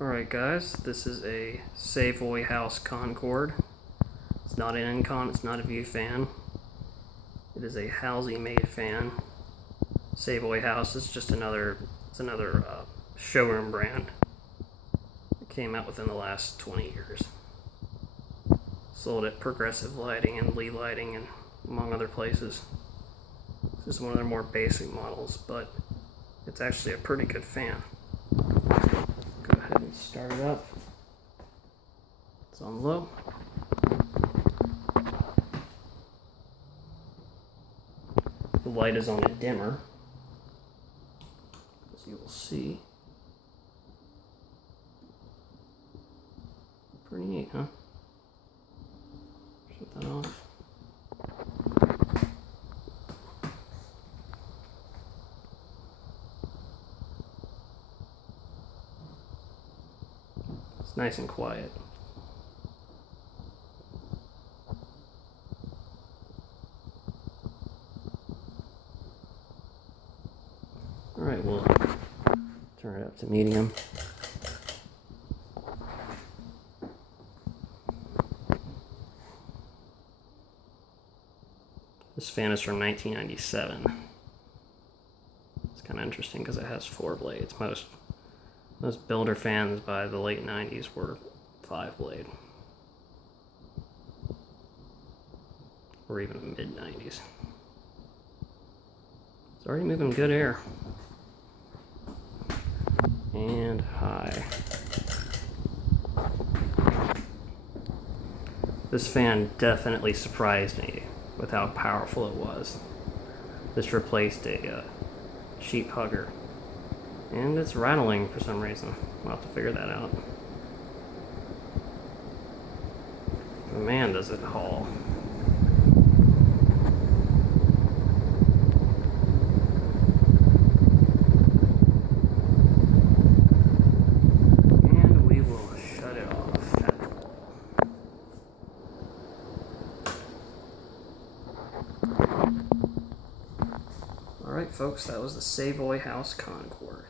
Alright guys, this is a Savoy house Concord. It's not an Incon, it's not a View fan. It is a Halsey made fan. Savoy house is just another showroom brand. It came out within the last 20 years. Sold at Progressive Lighting and Lee Lighting and among other places. This is one of their more basic models, but it's actually a pretty good fan. Go ahead and start it up. It's on low. The light is on a dimmer, as you will see. Pretty neat, huh? Shut that off. It's nice and quiet. Alright, we'll turn it up to medium. This fan is from 1997. It's kind of interesting because it has 4 blades. Most builder fans by the late 90s were 5-blade. Or even the mid-90s. It's already moving good air. And high. This fan definitely surprised me with how powerful it was. This replaced a sheep hugger. And it's rattling for some reason. We'll have to figure that out. Man, does it haul. And we will shut it off at the wall. Alright folks, that was the Savoy House Concord.